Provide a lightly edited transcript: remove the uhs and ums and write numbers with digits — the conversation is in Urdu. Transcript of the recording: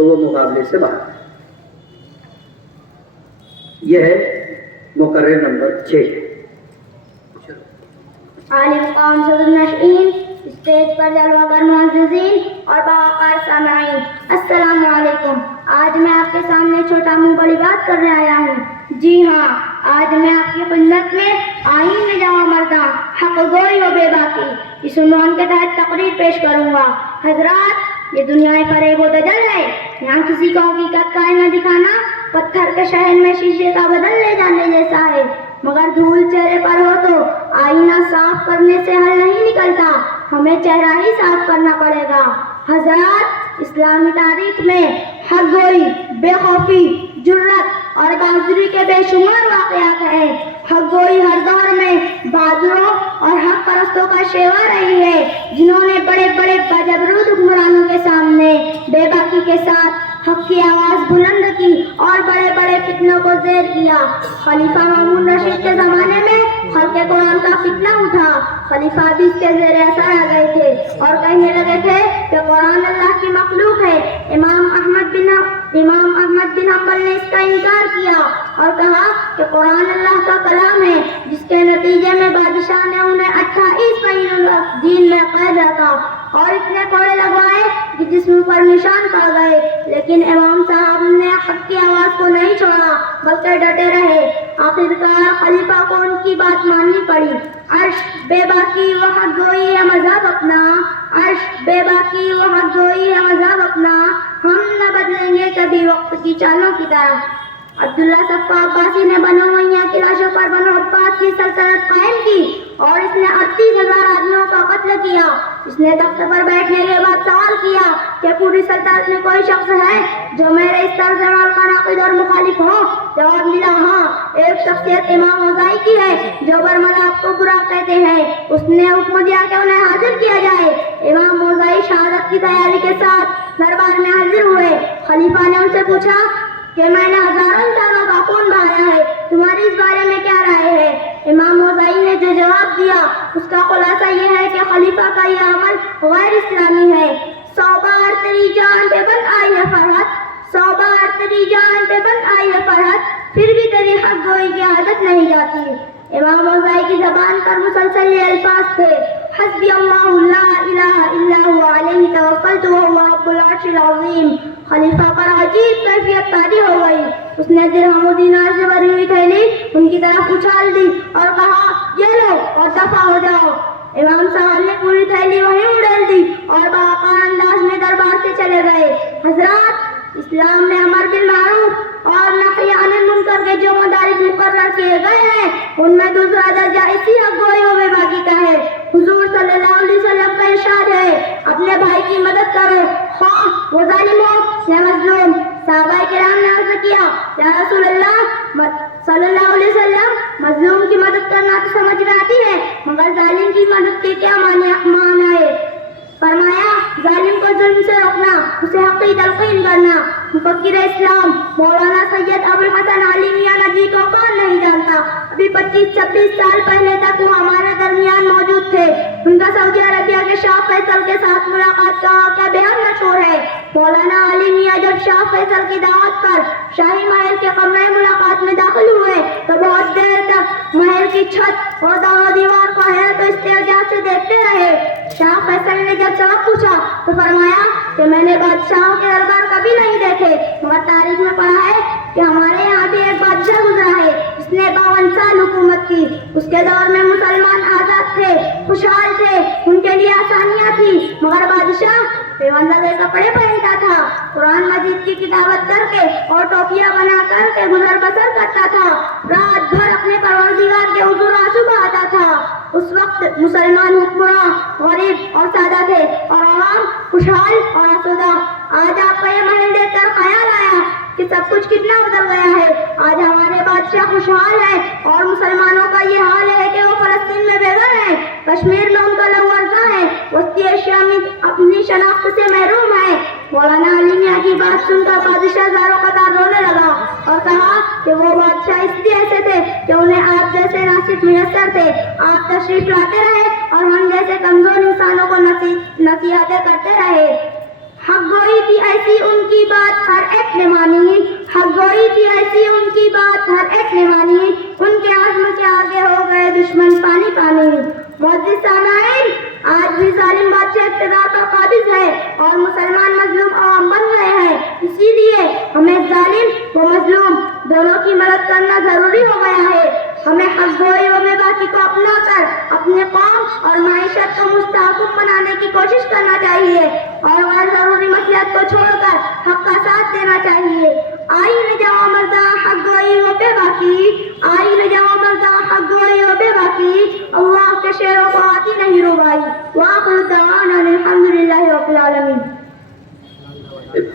تو وہ مقابلے سے باہر ہے۔ یہ ہے مقرر نمبر 6۔ عالی مقام صدر نشئین، اسٹیج پر جلوہ گر معززین اور باوقار سامعین، السلام علیکم۔ آج میں آپ کے سامنے چھوٹا منہ بڑی بات کرنے آیا ہوں۔ جی ہاں، آج میں آپ کی خدمت میں آئین میں جوان مرداں، حق گوئی و بے باکی اس عنوان کے تحت تقریر پیش کروں گا۔ حضرات، یہ دنیا فریب و دجل ہے، یہاں کسی کو حقیقت کا آئینہ دکھانا پتھر کے شہر میں شیشے کا بدل لے جانے جیسا ہے، مگر دھول چہرے پر ہو تو آئینہ صاف کرنے سے حل نہیں نکلتا، ہمیں چہرہ ہی صاف کرنا پڑے گا۔ حضرات، اسلامی تاریخ میں حق گوئی، بے خوفی، جرأت اور بہادری کے بے شمار واقعات ہیں۔ حق گوئی ہر دور میں بہادروں اور حق پرستوں کا شیوا رہی ہے، جنہوں نے بڑے بڑے باجبروت حکمرانوں کے سامنے بے باکی کے ساتھ حق کی آواز بلند کی اور بڑے بڑے فتنوں کو زیر کیا۔ خلیفہ مامون رشید کے زمانے میں خلق قرآن کا فتنہ اٹھا، خلیفہ بھی اس کے زیر اثر آ گئے تھے اور کہنے لگے تھے کہ قرآن اللہ کی مخلوق ہے۔ امام احمد بن حنبل نے اس کا انکار کیا اور کہا کہ قرآن اللہ کا کلام ہے، جس کے نتیجے میں بادشاہ نے انہیں 28 مہینوں جیل میں قید رکھا اور اتنے کوڑے لگوائے کہ جسم پر نشان پا گئے، لیکن امام صاحب نے حق کی آواز کو نہیں چھوڑا بلکہ ڈٹے رہے۔ آخرکار خلیفہ کو ان کی بات ماننی پڑی۔ عرش بے باکی و حق گوئی ہے مذہب اپنا، عرش بے باکی و حق گوئی ہے مذہب اپنا، ہم نہ بدلیں گے کبھی وقت کی چالوں کی طرح۔ عبداللہ صفا عباسی نے بنو امیہ کی لاشوں پر بنو عباس کی سلطنت قائم کی اور اس نے 38,000 آدمیوں کا قتل کیا۔ اس نے تخت پر بیٹھنے کے بعد سوال کیا کہ پوری سلطنت میں کوئی شخص ہے جو میرے اس طرز عمل کا ناقد اور مخالف ہو؟ جواب ملا، ہاں، ایک شخصیت امام اوزاعی کی ہے جو برملاک کو برا کہتے ہیں۔ اس نے حکم دیا کہ انہیں حاضر کیا جائے۔ امام اوزاعی شہادت کی تیاری کے ساتھ دربار میں حاضر ہوئے۔ خلیفہ نے ان سے پوچھا کہ میں نے ہزاروں انسانوں کا خون بہایا ہے، تمہاری اس بارے میں کیا رائے ہے؟ امام اوزاعی نے جو جواب دیا اس کا خلاصہ یہ ہے کہ خلیفہ کا یہ عمل غیر اسلامی ہے۔ 100 بار تیری جان پہ بند آئی ہے فرحت، 100 بار تیری جان پہ بند آئی ہے فرحت، پھر بھی تیری حق گوئی کی عادت نہیں جاتی۔ امام اوزاعی کی زبان پر مسلسل یہ الفاظ تھے، حسبی اللہ لا الہ الا هو علیہ توکلت وهو رب العرش العظیم۔ خلیفہ پر عجیب کیفیت طاری ہو گئی۔ اس نے درہم و دینار سے بھری ہوئی تھیلی ان کی طرف اچھال دی اور کہا، یہ لو اور دفع ہو جاؤ۔ امام صاحب نے پوری تھیلی وہیں اڑیل دی اور باوقار انداز میں دربار سے چلے گئے۔ حضرات، اسلام میں امر بالمعروف اور نہی عن المنکر کے جو مدارج مقرر کیے گئے ہیں ان میں دوسرا درجہ اسی حق گوئی و بے باکی کا ہے۔ حضور صلی اللہ علیہ وسلم کا ارشاد ہے، اپنے بھائی کی مدد کرو خواہ وہ ظالم ہو یا مظلوم۔ صحابہ کرام نے عرض کیا، یا رسول اللہ صلی اللہ علیہ وسلم، مظلوم کی مدد کرنا تو سمجھ میں آتی ہے مگر ظالم کی مدد کے کیا معنی ہے؟ فرمایا، ظالم کو ظلم سے روکنا، اسے حق کی تلقین کرنا۔ مفکر اسلام مولانا سید ابو الحسن علی میاں ندوی کو کون نہیں جانتا؟ ابھی 25-26 سال پہلے تک وہ ہمارے درمیان موجود تھے۔ ان کا سعودی عربیہ کے شاہ فیصل کے ساتھ ملاقات کا واقعہ بے حد مشہور ہے۔ مولانا علی میاں جب شاہ فیصل کی دعوت پر شاہی محل کے کمرے ملاقات میں داخل ہوئے تو بہت دیر تک محل کی چھت اور دیوار کو حیرت و استعجاب سے دیکھتے رہے۔ شاہ فیصل نے جب سبب پوچھا تو فرمایا کہ میں نے بادشاہوں کے دربار کبھی نہیں دیکھے مگر تاریخ میں پڑھا ہے کہ ہمارے یہاں بھی ایک بادشاہ گزرا ہے جس نے 52 سال حکومت کی۔ اس کے دور میں مسلمان آزاد تھے، خوشحال تھے، ان کے لیے آسانیاں تھی، مگر بادشاہ پیوندہ کے کپڑے پہنتا تھا، قرآن مجید کی کتابت کر کے اور ٹوپیاں بنا کر کے گزر بسر کرتا تھا، رات بھر اپنے پروردگار کے حضور آنسو بہاتا تھا۔ اس وقت مسلمان حکمراں غریب اور سادہ تھے اور عوام خوشحال اور آسودہ۔ آج آپ کا یہ محل دیکھ کر خیال آیا کہ سب کچھ کتنا بدل گیا ہے۔ آج ہمارے بادشاہ خوشحال ہیں اور مسلمانوں کا یہ حال ہے کہ وہ فلسطین میں بے گھر ہیں، کشمیر میں ان کا لہو ارزاں ہے، وسطی ایشیا میں اپنی شناخت سے محروم ہے۔ مولانا علی میاں کی بات سن کر بادشاہ زاروں قطار رونے لگا اور کہا کہ وہ بادشاہ اس لیے ایسے تھے کہ انہیں آپ جیسے ناصح میسر تھے، آپ تشریف لاتے رہے اور ہم جیسے کمزور انسانوں کو نصیحتیں کرتے رہے۔ حق گوئی کی ایسی ان کی بات گوئی تھی ایسی ان کی بات ہر ایک نے مانی، ان کے عزم کے آگے ہو گئے دشمن پانی پانی۔ معزز سامعین، آج بھی ظالم بادشاہ اقتدار پر قابض ہے اور مسلمان مظلوم عوام بن رہے ہیں، اسی لیے ہمیں ظالم و مظلوم دونوں کی مدد کرنا ضروری ہو گیا ہے۔ ہمیں حق گوئی و بے باکی کو اپنا کر اپنے قوم اور معیشت کو مستحکم بنانے کی کوشش کرنا چاہیے اور غیر ضروری مصلحت کو چھوڑ کر حق کا ساتھ دینا چاہیے۔ آئین جوان مردہ حق گوئی و بے باکی، آئین جوان مردہ حق گوئی و بے باکی، اللہ کے شعروں کو آتی نہیں ربائی۔ وآخر دعوانا الحمدللہ رب العالمین۔